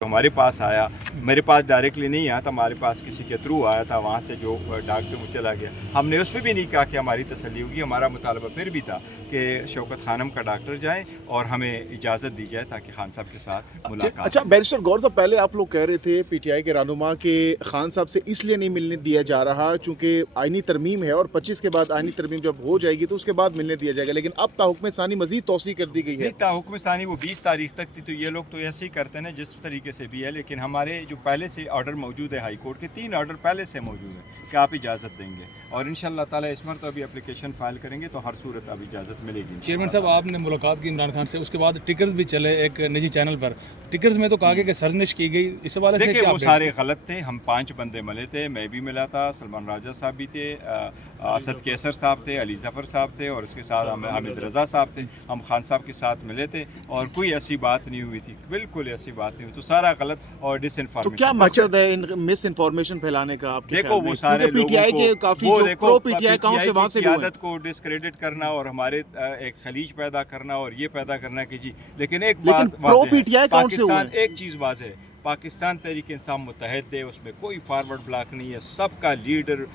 हमारे पास आया, मेरे पास डायरेक्टली नहीं आया था, हमारे पास किसी के थ्रू आया था, वहाँ से जो डॉक्टर वो चला गया। हमने उस पर भी नहीं कहा कि हमारी तसल्ली होगी। हमारा मुतालबा फिर भी था कि शौकत खानम का डॉक्टर जाए और हमें इजाज़त दी जाए ताकि खान साहब के साथ मुलाकात। अच्छा बैरिस्टर गौर साहब, पहले आप लोग कह रहे थे पीटीआई के रहनुमा के खान साहब से इसलिए नहीं मिलने दिया जा रहा चूँकि आइनी तरमीम है और 25 के बाद आइनी तरमीम जब हो जाएगी तो उसके बाद मिलने दिया जाएगा, लेकिन अब ताहुक्म सानी मजीद तोसी कर दी गई है। ताहुक्म सानी वो 20 तारीख तक थी, तो ये लोग तो ऐसे ही करते हैं जिस तरीके से भी है, लेकिन हमारे जो पहले से ऑर्डर मौजूद है हाई कोर्ट के 3 ऑर्डर पहले से मौजूद है कि आप इजाज़त देंगे और इंशाअल्लाह ताला इस मरतबा अभी एप्लीकेशन फाइल करेंगे तो हर सूरत अब इजाज़त मिलेगी। चेयरमैन साहब, आपने मुलाकात की इमरान खान से, उसके बाद टिकर्स भी चले एक निजी चैनल पर, टिकर्स में तो कहा गया कि सरजनिश की गई, इस हवाले से देखिए क्या वो सारे गलत थे। हम 5 बंदे मिले थे, मैं भी मिला था, सलमान राजा साहब भी थे, असद कैसर साहब थे, अली जफ़र साहब थे और उसके साथ हामिद रज़ा साहब थे। हम खान साहब के साथ मिले थे और कोई ऐसी बात नहीं हुई थी, बिल्कुल ऐसी बात नहीं हुई। तो सारा गलत और डिसइंफॉर्मेशन। तो क्या मकसद है इन मिस इन्फॉर्मेशन फैलाने का आपके देखो ख्याल में? वो सारे क्योंकि पीटीआई के काफी जो प्रो पीटीआई अकाउंट से वहां से भी आदत को डिस्क्रेडिट करना और हमारे एक खलीज पैदा करना और ये पैदा करना कि जी, लेकिन एक बात प्रो पीटीआई अकाउंट से हुआ एक चीज़ वाज़ेह है, पाकिस्तान तहरीक इंसाफ मुत्तहद है, उसमें कोई फारवर्ड ब्लॉक नहीं है, सबका लीडर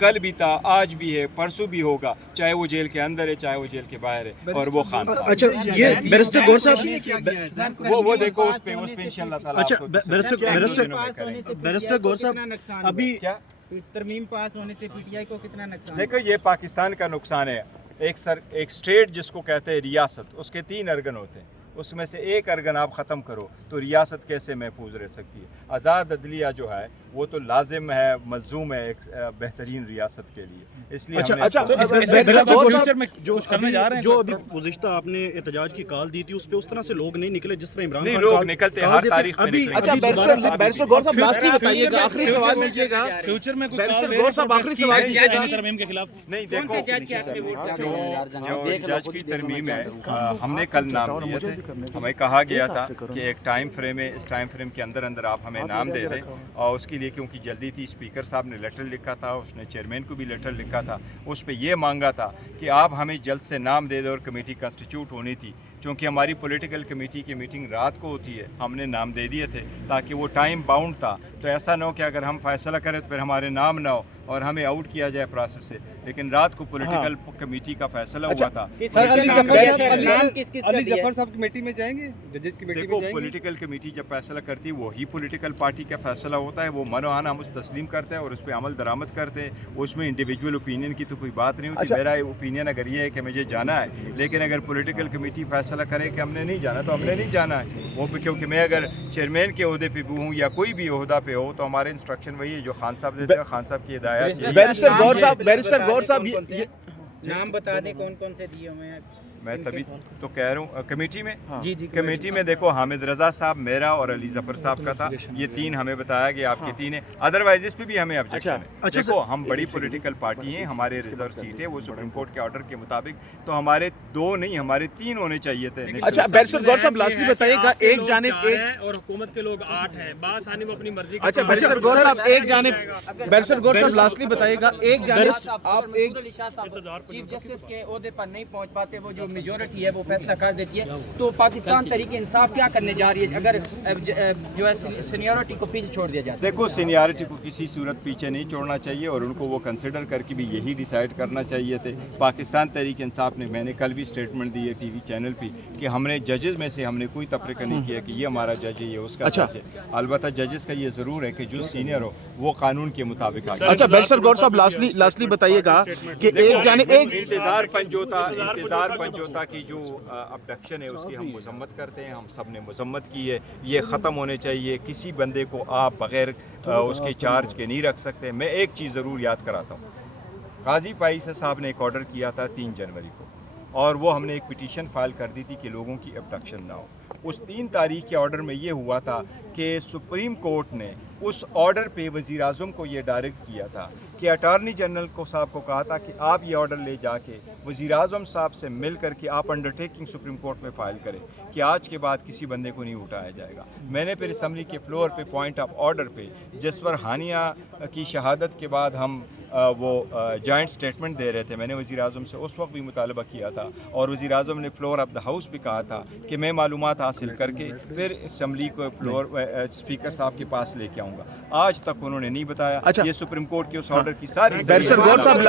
कल भी था, आज भी है, परसों भी होगा, चाहे वो जेल के अंदर है चाहे वो जेल के बाहर है, और वो खान साहब। अच्छा, ये बैरिस्टर गौर साहब, वो देखो उस पे इंशाल्लाह ताला। अच्छा बैरिस्टर गौर साहब, अभी क्या तरमीम पास होने से पीटीआई को कितना नुकसान? देखो ये पाकिस्तान का नुकसान है। एक स्टेट जिसको कहते हैं रियासत, उसके 3 अर्गन होते हैं, उसमें से एक अर्गन आप ख़त्म करो तो रियासत कैसे महफूज रह सकती है? आज़ाद अदलिया जो है वो तो लाजिम है, मलजूम है एक बेहतरीन रियासत के लिए, इसलिए जो अभी गुज़िश्ता आपने एहतजाज की कॉल दी थी उस पे उस तरह से लोग नहीं निकले जिस तरह इमरान खान लोग निकलते हर तारीख पे निकलेंगे। अच्छा बैरिस्टर गौर साहब, लास्टली बताइएगा, आखिरी सवाल दीजिएगा। फ्यूचर में बैरिस्टर गौर साहब, आखिरी सवाल कीजिएगा। तरमीम के खिलाफ नहीं देखो, जो जज की तरमीम है, हमने कल नाम दिए थे, हमें कहा गया था कि एक टाइम फ्रेम है, इस टाइम फ्रेम के अंदर आप हमें नाम दे दें, और उसके लिए क्योंकि जल्दी थी, स्पीकर साहब ने लेटर लिखा था, उसने चेयरमैन को भी लेटर लिखा था, उस पर यह मांगा था कि आप हमें जल्द से नाम दे दें और कमेटी कंस्टिट्यूट होनी थी, क्योंकि हमारी पॉलिटिकल कमेटी की मीटिंग रात को होती है, हमने नाम दे दिए थे ताकि वो टाइम बाउंड था, तो ऐसा ना हो कि अगर हम फैसला करें तो फिर हमारे नाम ना हो और हमें आउट किया जाए प्रोसेस से। लेकिन रात को पॉलिटिकल कमेटी का फैसला हुआ था। अली जफर साहब कमेटी में जाएंगे, जजेस कमेटी में जाएंगे? पॉलिटिकल कमेटी जब फैसला करती है वही पॉलिटिकल पार्टी का फैसला होता है, वो मनोहान हम उस तस्लीम करते हैं और उस पर अमल दरामद करते हैं, उसमें इंडिविजुअल ओपिनियन की तो कोई बात नहीं होती। मेरा ओपिनियन अगर ये है कि मुझे जाना है, लेकिन अगर पॉलिटिकल कमेटी फैसला करे कि हमने नहीं जाना तो हमने नहीं जाना है वो, क्योंकि मैं अगर चेयरमैन के ओहदे पे भी हूँ या कोई भी ओहदा पे हो तो हमारे इंस्ट्रक्शन वही है जो खान साहब देते हैं, खान साहब की हिदायत। बैरिस्टर गौर साहब नाम बता दें कौन कौन से दिए हुए हैं? मैं तभी तो कह रहा हूँ कमेटी में। जी कमेटी में देखो हामिद रज़ा साहब, मेरा और अली जफ़र साहब का था, ये 3 हमें बताया कि आपके 3 है, अदरवाइज इस पे भी हमें ऑब्जेक्शन है। देखो हम बड़ी पॉलिटिकल पार्टी हैं, हमारे रिजर्व सीट है वो सुप्रीम कोर्ट के ऑर्डर के मुताबिक, तो हमारे 2 नहीं हमारे 3 होने चाहिए थे। अच्छा बैरिस्टर गौर साहब, लास्टली बताइएगा, एक जानिब एक और हुकूमत के लोग 8 हैं, बासानी वो अपनी मर्जी। अच्छा बैरिस्टर गौर साहब, एक जानिब बैरिस्टर गौर साहब लास्टली बताइएगा, एक जानिब आप एक चीफ जस्टिस के ओहदे पर नहीं पहुंच पाते, वो जो मेजोरिटी है वो फैसला कर देती है, तो पाकिस्तान तहरीक इंसाफ क्या करने जा रही है अगर जो है सीनियरिटी को पीछे छोड़ दिया जाए? देखो सीनियरिटी को किसी सूरत पीछे नहीं छोड़ना चाहिए और उनको वो कंसिडर करके भी यही डिसाइड करना चाहिए थे। पाकिस्तान तहरीक इंसाफ ने, मैंने कल भी स्टेटमेंट दी है टीवी चैनल पे कि हमने जजेस में से हमने कोई तफरीका नहीं किया कि ये हमारा जज है ये उसका जज है। अलबत्ता जजेस का ये ज़रूर है कि जो सीनियर हो वो कानून के मुताबिक आगे। अच्छा बैरिस्टर गौर साहब लास्टली बताइएगा कि एक जानिब एक इंतज़ार पंजोता की जो अबडक्शन है उसकी हम मजम्मत करते हैं, हम सब ने मजम्मत की है, ये ख़त्म होने चाहिए। किसी बंदे को आप बग़ैर उसके चार्ज के नहीं रख सकते। मैं एक चीज़ ज़रूर याद कराता हूँ, काजी पाइसा साहब ने एक ऑर्डर किया था 3 जनवरी को, और वो हमने एक पिटीशन फाइल कर दी थी कि लोगों की अबडक्शन ना हो। उस 3 तारीख के ऑर्डर में ये हुआ था कि सुप्रीम कोर्ट ने उस ऑर्डर पे वज़ीर आज़म को ये डायरेक्ट किया था कि अटॉर्नी जनरल को साहब को कहा था कि आप ये ऑर्डर ले जाके वज़ीर आज़म साहब से मिल कर के आप अंडरटेकिंग सुप्रीम कोर्ट में फ़ाइल करें कि आज के बाद किसी बंदे को नहीं उठाया जाएगा। मैंने फिर असम्बली के फ्लोर पे पॉइंट ऑफ ऑर्डर पे जसवर हानिया की शहादत के बाद हम वो जॉइंट स्टेटमेंट दे रहे थे, मैंने वज़ीर आज़म से उस वक्त भी मुतालबा किया था और वज़ीर आज़म ने फ्लोर ऑफ द हाउस भी कहा था कि मैं मालूमात हासिल करके फिर असम्बली को फ्लोर स्पीकर साहब के पास लेके आऊँगा। आज तक उन्होंने नहीं बताया। अच्छा। ये सुप्रीम कोर्ट के उस ऑर्डर की सारी बैरिस्टर गौर साहब